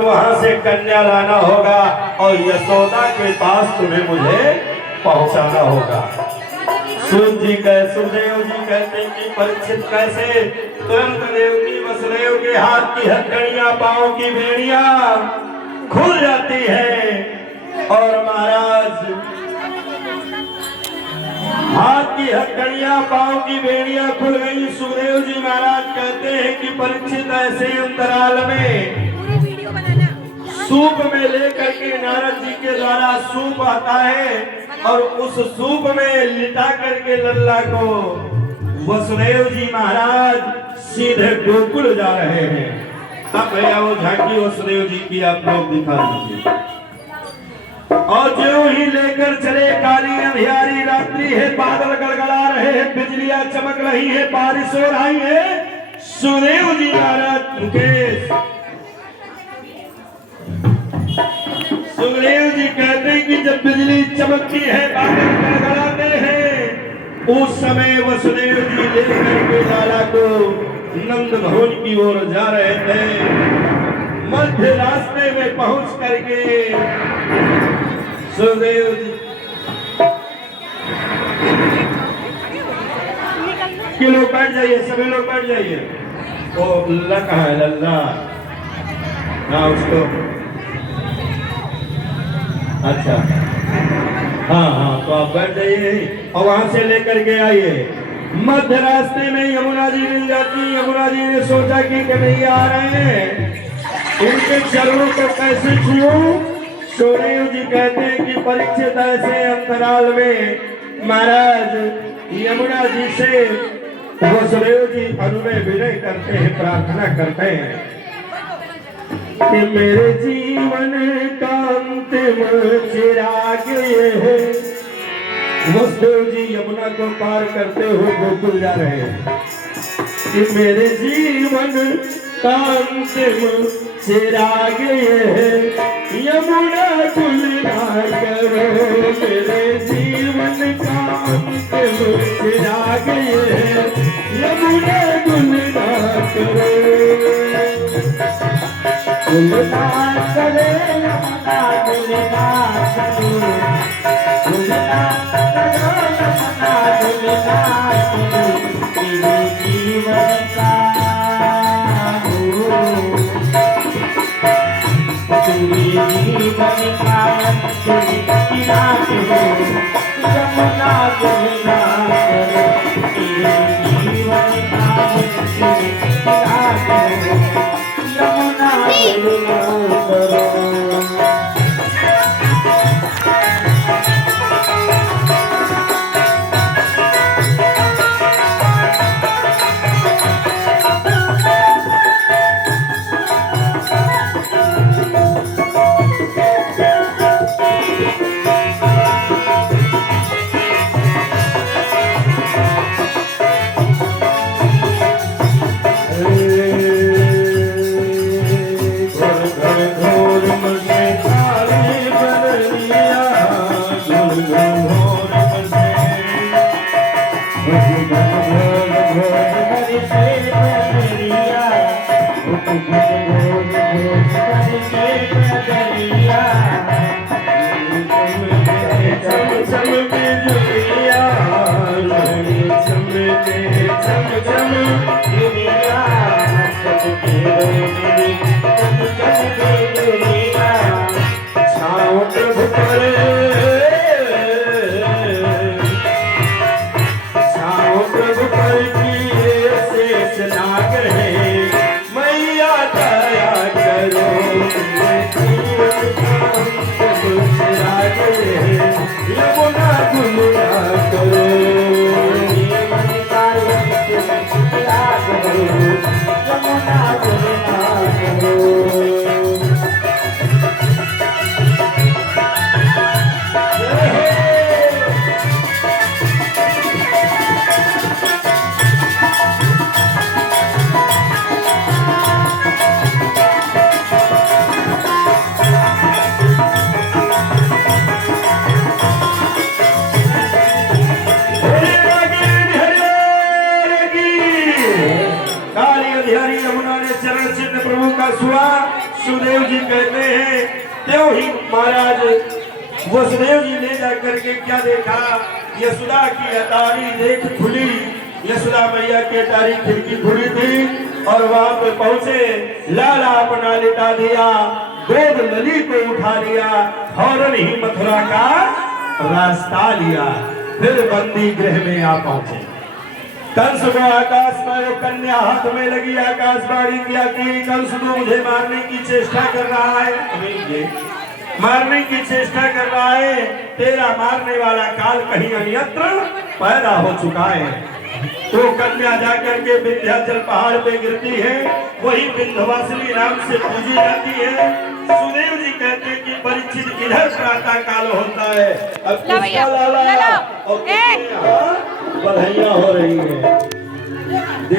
तो वहां से कन्या लाना होगा और यशोदा के पास तुम्हें मुझे पहुंचाना होगा। सुखदेव जी कहते हैं कि परीक्षित कैसे? तुरंत देवकी वसुदेव के हाथ की हथकड़ियां, पांव की बेड़ियां खुल जाती है और महाराज हाथ की हथकड़ियां, पांव की बेड़ियां खुल गई। सुखदेव जी महाराज कहते हैं कि परीक्षित ऐसे अंतराल में सूप में लेकर के नारद जी के द्वारा सूप आता है और उस सूप में लिटा करके लल्ला को वसुदेव जी महाराज सीधे गोकुल जा रहे हैं। अब भैया वो झांकी वसुदेव जी की आप लोग दिखा दीजिए। और जो ही लेकर चले, काली अंधियारी रात्रि है, बादल गड़गड़ा रहे हैं, बिजलियां चमक रही है, बारिश हो रही है। सुखदेव जी महाराज मुकेश सुखदेव जी कहते हैं कि जब बिजली चमकती है, बादल गड़गड़ाते हैं, उस समय वसुदेव जी लेकर के लाला को नंद भवन की ओर जा रहे थे। मध्य रास्ते में पहुंच करके सुखदेव जी के लोग बैठ जाइए, सभी लोग बैठ जाइए। वो लल्ला कहाँ है? लल्ला हाँ उसको, अच्छा हाँ तो आप बैठ जाइए और वहां से लेकर के आइए। मध्य रास्ते में यमुना जी मिल जाती। यमुना जी ने सोचा कि कन्हैया आ रहे हैं, इनके चरणों को कैसे छूऊं? सुखदेव जी कहते हैं कि परीक्षित ऐसे अंतराल में महाराज यमुना जी से वसुदेव जी अनुनय विनय करते हैं, प्रार्थना करते हैं कि मेरे जीवन का अंतिम चिराग ये है। वसुदेव जी यमुना को पार करते हुए गोकुल जा रहे हैं कि मेरे जीवन का अंतिम चिराग ये है, यमुना कुल ना करो। मेरे जीवन का अंतिम चिराग ये है, यमुना कुल ना करो। कुल ना करे यमुना कुल ना करो, कुल ना करो यमुना कुल ना करो। तेरे जीवन का जीवन का चिराग हो, यमुना कुल ना करो। तेरे जीवन का चिराग हो, यमुना कुल ना करो। सुदेव जी कहते हैं त्यों ही महाराज वसुदेव जी ने जाकर के क्या देखा, यशोदा की अटारी देख खुली, यशोदा मैया की अटारी खिड़की खुली थी और वहां पे पहुंचे, लाला अपना लिटा दिया, गोद नली को उठा लिया, फौरन ही मथुरा का रास्ता लिया, फिर बंदी गृह में आ पहुंचे। कंस को आकाश में वो कन्या हाथ में लगी, आकाशवाणी किया कि कंस तो मुझे मारने की चेष्टा कर रहा है, मारने की चेष्टा कर रहा है, तेरा मारने वाला काल कहीं अन्यत्र पैदा हो चुका है। तो कन्या जाकर के विंध्याचल पहाड़ पे गिरती है, वही विंध्यवासिनी नाम से पूजी जाती है। सुदेव जी कहते हैं कि परीक्षित इधर प्रातः काल होता है, अब किसका लाला और बधाइयां हो रही है।